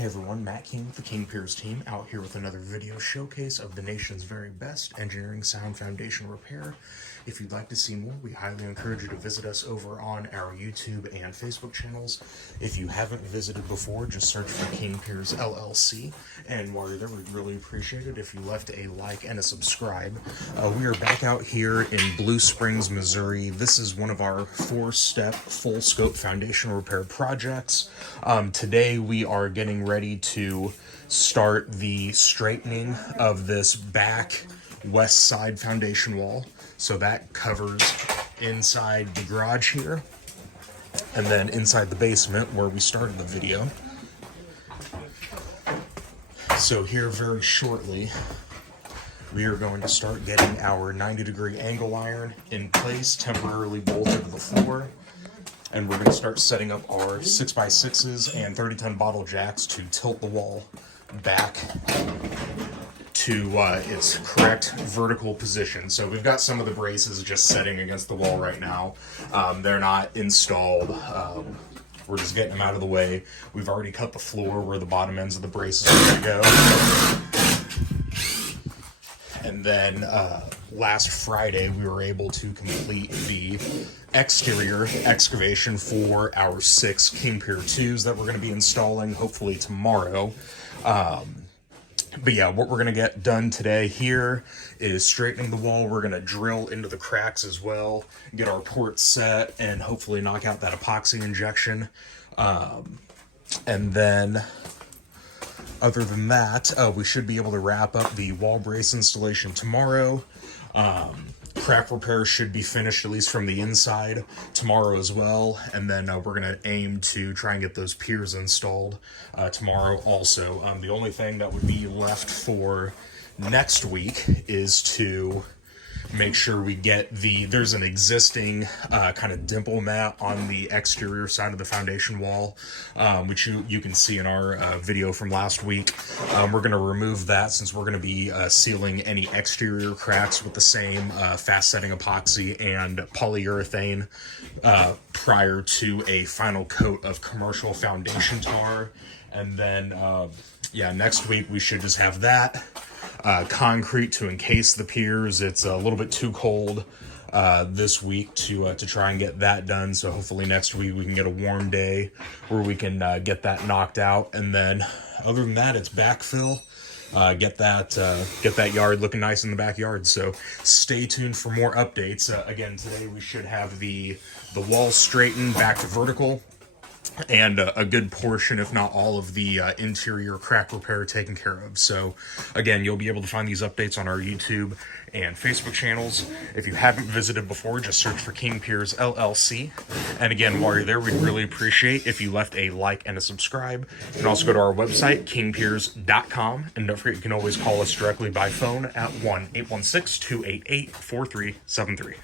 Hey everyone, Matt King with the King Piers team out here with another video showcase of the nation's very best engineering sound foundation repair. If you'd like to see more, we highly encourage you to visit us over on our YouTube and Facebook channels. If you haven't visited before, just search for King Piers LLC, and while you're there, we'd really appreciate it if you left a like and a subscribe. We are back out here in Blue Springs, Missouri. This is one of our 4-step full scope foundation repair projects. Today we are getting ready to start the straightening of this back west side foundation wall. So that covers inside the garage here, and then inside the basement where we started the video. So here very shortly, we are going to start getting our 90-degree angle iron in place, temporarily bolted to the floor. And we're going to start setting up our 6x6s and 30-ton bottle jacks to tilt the wall back to its correct vertical position. So we've got some of the braces just setting against the wall right now. They're not installed. We're just getting them out of the way. We've already cut the floor where the bottom ends of the braces are going to go. And then last Friday, we were able to complete the exterior excavation for our 6 King Pier 2s that we're going to be installing hopefully tomorrow. But yeah, what we're going to get done today here is straightening the wall. We're going to drill into the cracks as well, get our ports set, and hopefully knock out that epoxy injection. And then other than that, we should be able to wrap up the wall brace installation tomorrow. Crack repair should be finished, at least from the inside, tomorrow as well. And then we're going to aim to try and get those piers installed tomorrow also. The only thing that would be left for next week is to make sure we get there's an existing kind of dimple mat on the exterior side of the foundation wall, which you can see in our video from last week. We're going to remove that since we're going to be sealing any exterior cracks with the same fast setting epoxy and polyurethane prior to a final coat of commercial foundation tar. And then yeah, next week we should just have that. Concrete to encase the piers. It's a little bit too cold this week to try and get that done. So hopefully next week we can get a warm day where we can get that knocked out. And then other than that, it's backfill. Get that yard looking nice in the backyard. So stay tuned for more updates. Again, today we should have the walls straightened back to vertical, and a good portion, if not all, of the interior crack repair taken care of. So again, you'll be able to find these updates on our YouTube and Facebook channels. If you haven't visited before, just search for King Piers LLC. And again, while you're there, we'd really appreciate if you left a like and a subscribe. You can also go to our website, kingpiers.com. And don't forget, you can always call us directly by phone at 1-816-288-4373.